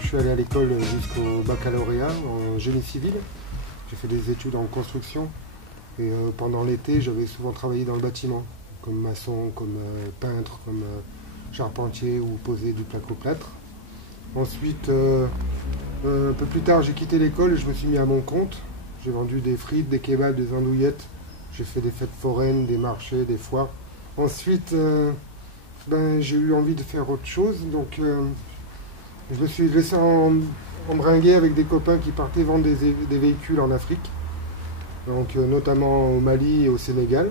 je suis allé à l'école jusqu'au baccalauréat en génie civil. J'ai fait des études en construction et pendant l'été, j'avais souvent travaillé dans le bâtiment, comme maçon, comme peintre, comme charpentier ou poser du placo-plâtre. Ensuite, un peu plus tard, j'ai quitté l'école et je me suis mis à mon compte. J'ai vendu des frites, des kebabs, des andouillettes. J'ai fait des fêtes foraines, des marchés, des foires. Ensuite, j'ai eu envie de faire autre chose, donc je me suis laissé embringuer avec des copains qui partaient vendre des véhicules en Afrique, donc notamment au Mali et au Sénégal.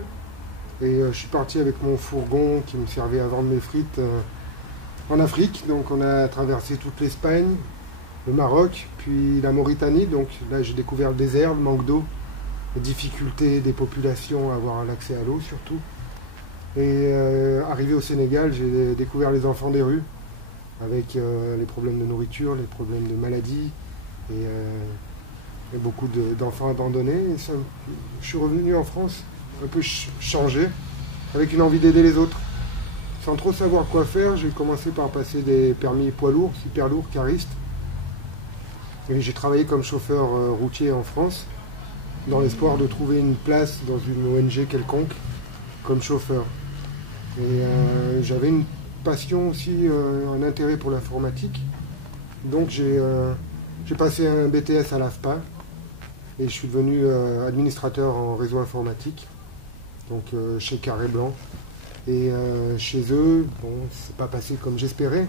Et je suis parti avec mon fourgon qui me servait à vendre mes frites en Afrique. Donc on a traversé toute l'Espagne, le Maroc, puis la Mauritanie. Donc là j'ai découvert le désert, le manque d'eau, les difficultés des populations à avoir l'accès à l'eau surtout. Et arrivé au Sénégal, j'ai découvert les enfants des rues, avec les problèmes de nourriture, les problèmes de maladie et beaucoup d'enfants abandonnés. Et ça, je suis revenu en France un peu changé, avec une envie d'aider les autres. Sans trop savoir quoi faire, j'ai commencé par passer des permis poids lourds, super lourds, caristes. Et j'ai travaillé comme chauffeur routier en France, dans l'espoir de trouver une place dans une ONG quelconque, comme chauffeur. Et j'avais une passion aussi, un intérêt pour l'informatique. Donc j'ai passé un BTS à l'AFPA et je suis devenu administrateur en réseau informatique, donc chez Carré Blanc. Et chez eux, bon, c'est pas passé comme j'espérais.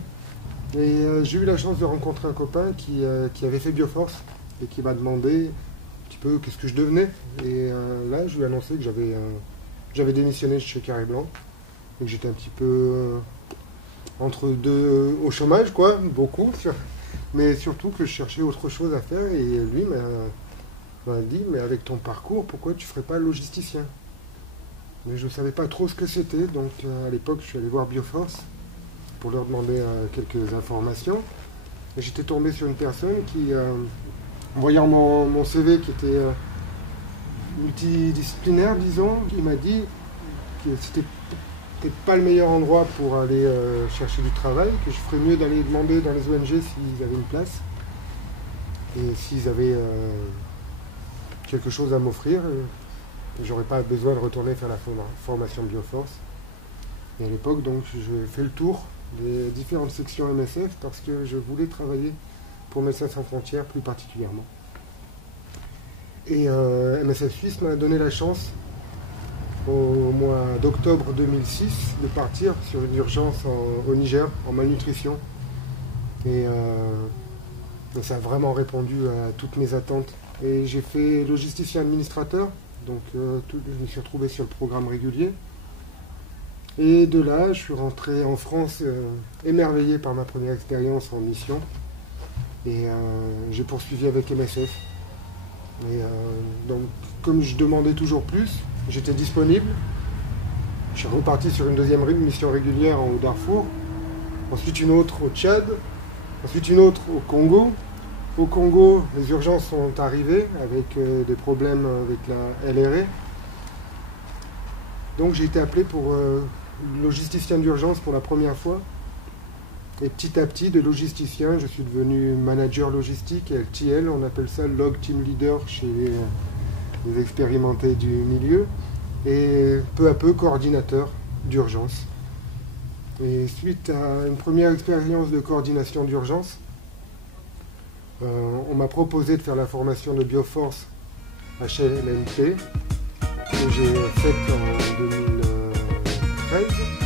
Et j'ai eu la chance de rencontrer un copain qui avait fait Bioforce et qui m'a demandé un petit peu qu'est-ce que je devenais. Et là, je lui ai annoncé que j'avais démissionné chez Carré Blanc et que j'étais un petit peu entre deux au chômage, quoi, beaucoup, mais surtout que je cherchais autre chose à faire. Et lui m'a dit, mais avec ton parcours, pourquoi tu ne ferais pas logisticien? Mais je ne savais pas trop ce que c'était, donc à l'époque, je suis allé voir Bioforce pour leur demander quelques informations. Et j'étais tombé sur une personne qui, en voyant mon CV qui était multidisciplinaire, disons, il m'a dit que c'était peut-être pas le meilleur endroit pour aller chercher du travail, que je ferais mieux d'aller demander dans les ONG s'ils avaient une place et s'ils avaient quelque chose à m'offrir. J'aurais pas besoin de retourner faire la formation Bioforce. Et à l'époque, donc, je fais le tour des différentes sections MSF parce que je voulais travailler pour Médecins Sans Frontières plus particulièrement. Et MSF Suisse m'a donné la chance au mois d'octobre 2006 de partir sur une urgence au Niger en malnutrition. Et ça a vraiment répondu à toutes mes attentes. Et j'ai fait logisticien administrateur, donc je me suis retrouvé sur le programme régulier. Et de là, je suis rentré en France émerveillé par ma première expérience en mission. Et j'ai poursuivi avec MSF. Et donc, comme je demandais toujours plus, j'étais disponible. Je suis reparti sur une deuxième mission régulière au Darfour. Ensuite une autre au Tchad. Ensuite une autre au Congo. Au Congo, les urgences sont arrivées avec des problèmes avec la LRE. Donc j'ai été appelé pour logisticien d'urgence pour la première fois. Et petit à petit, de logisticien, je suis devenu manager logistique, LTL, on appelle ça Log Team Leader chez les expérimentés du milieu. Et peu à peu, coordinateur d'urgence. Et suite à une première expérience de coordination d'urgence, on m'a proposé de faire la formation de Bioforce HLMT, que j'ai faite en 2013.